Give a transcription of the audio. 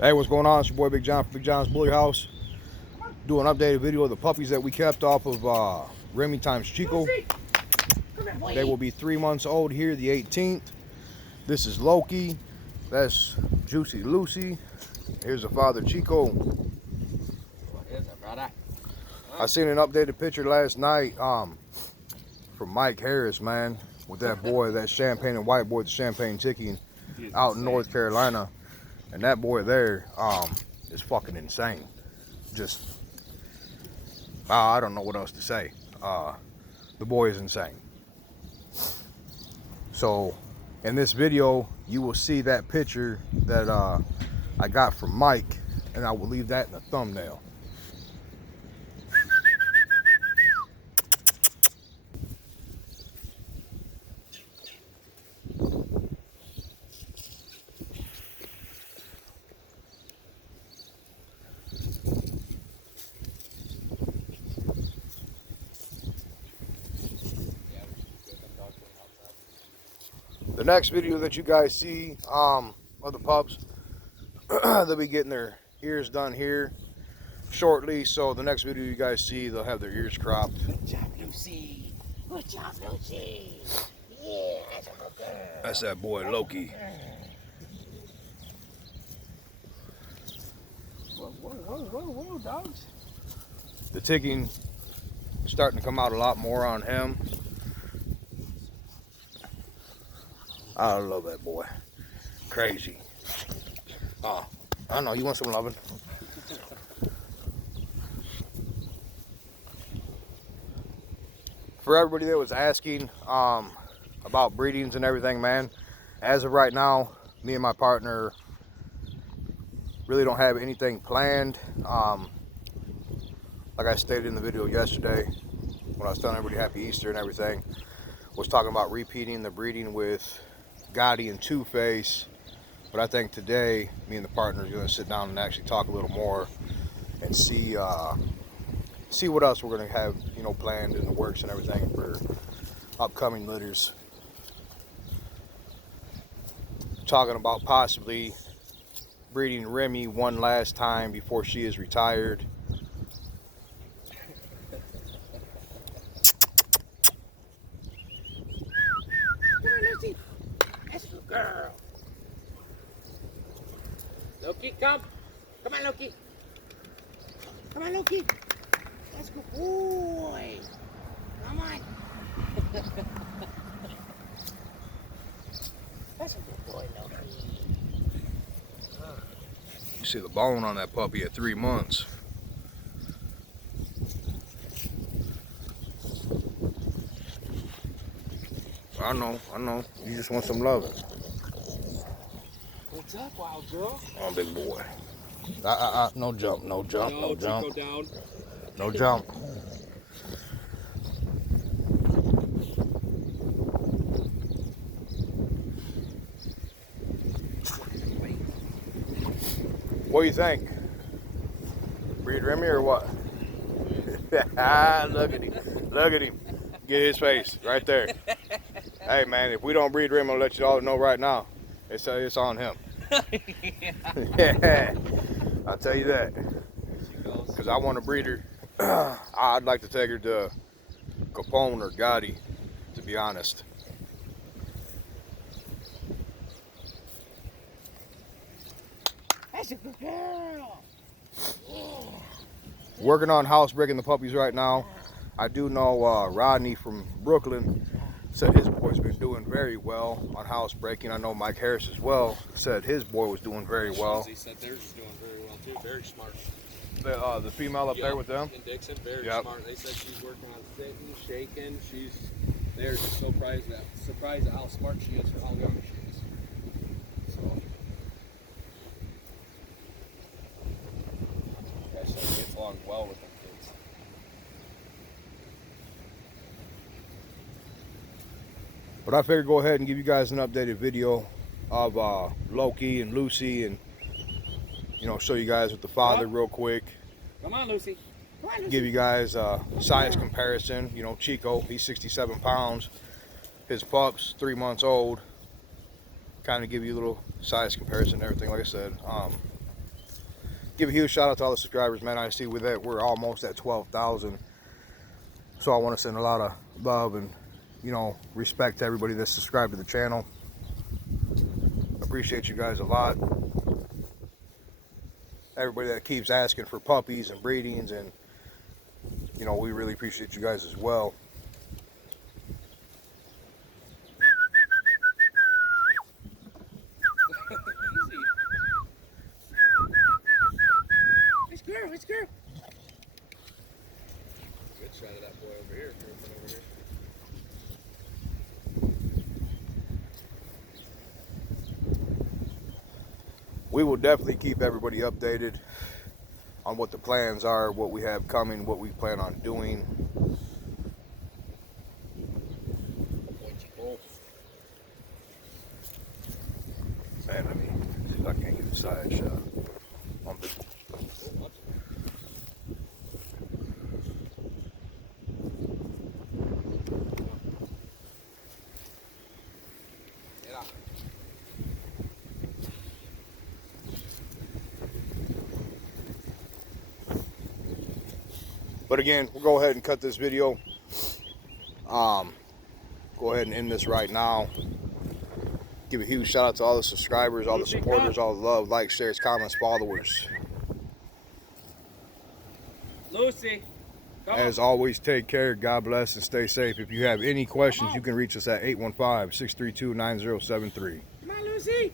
Hey, what's going on? It's your boy Big John from Big John's Bully House. Do an updated video of the puppies that we kept off of Remy times Chico. They will be 3 months old here, the 18th. This is Loki. That's Juicy Lucy. Here's the father, Chico. What is it, brother? I seen an updated picture last night from Mike Harris, man, with that boy, that champagne and white boy, the champagne ticking out in North Carolina. And that boy there is fucking insane. Just, I don't know what else to say. The boy is insane. So, in this video, you will see that picture that I got from Mike, and I will leave that in the thumbnail. The next video that you guys see of the pups, they'll be getting their ears done here shortly. So the next video you guys see, they'll have their ears cropped. Good job, Lucy. Good job, Lucy. Yeah, that's a good girl. That's that boy Loki. Whoa, dogs. The ticking starting to come out a lot more on him. I love that boy. Crazy. Oh, I know you want some loving. For everybody that was asking about breedings and everything, man, as of right now, me and my partner really don't have anything planned. Like I stated in the video yesterday, when I was telling everybody Happy Easter and everything, was talking about repeating the breeding with Gotti and Two-Face. But I think today, me and the partner are going to sit down and actually talk a little more and see what else we're going to have, you know, planned in the works and everything for upcoming litters. Talking about possibly breeding Remy one last time before she is retired. Come on, Lucy. That's a good girl. Loki, come. Come on, Loki. Come on, Loki. That's a good boy. Come on. That's a good boy, Loki. You see the bone on that puppy at 3 months. I know. You just want some loving. What's up, wild girl? Oh, big boy. No jump, no jump, no jump. Chico down. No jump. What do you think? Breed Remy or what? Look at him. Look at him. Get his face right there. Hey man, if we don't breed Remy, I'll let you all know right now. It's on him. Yeah, I'll tell you that. Because I want to breed her. I'd like to take her to Capone or Gotti, to be honest. That's a good girl. Working on housebreaking the puppies right now. I do know Rodney from Brooklyn said his boy's been doing very well on housebreaking. I know Mike Harris as well said his boy was doing very well. He said theirs is doing very well too. Very smart. The female up there with them? In Dixon, very smart. They said she's working on sitting, shaking. They're just so surprised at how smart she is for how young she is. So, yeah, she gets along well with them kids. But I figured go ahead and give you guys an updated video of Loki and Lucy, and you know, show you guys with the father real quick. Come on, Lucy. Come on, Lucy. Give you guys a size comparison. You know, Chico, he's 67 pounds. His pups, 3 months old. Kind of give you a little size comparison and everything, like I said. give a huge shout out to all the subscribers, man. I see with that we're almost at 12,000. So I want to send a lot of love and, you know, respect to everybody that's subscribed to the channel. Appreciate you guys a lot. Everybody that keeps asking for puppies and breedings, and you know, we really appreciate you guys as well. Let's go, let's go. Good shot of that boy over here. Over here. We will definitely keep everybody updated on what the plans are, what we have coming, what we plan on doing. Man, I mean, see if I can't get a side shot on the. But again, we'll go ahead and cut this video. Go ahead and end this right now. Give a huge shout out to all the subscribers, all the supporters, all the love, likes, shares, comments, followers. Lucy, come As on. always, take care, God bless, and stay safe. If you have any questions, you can reach us at 815-632-9073. Come on, Lucy.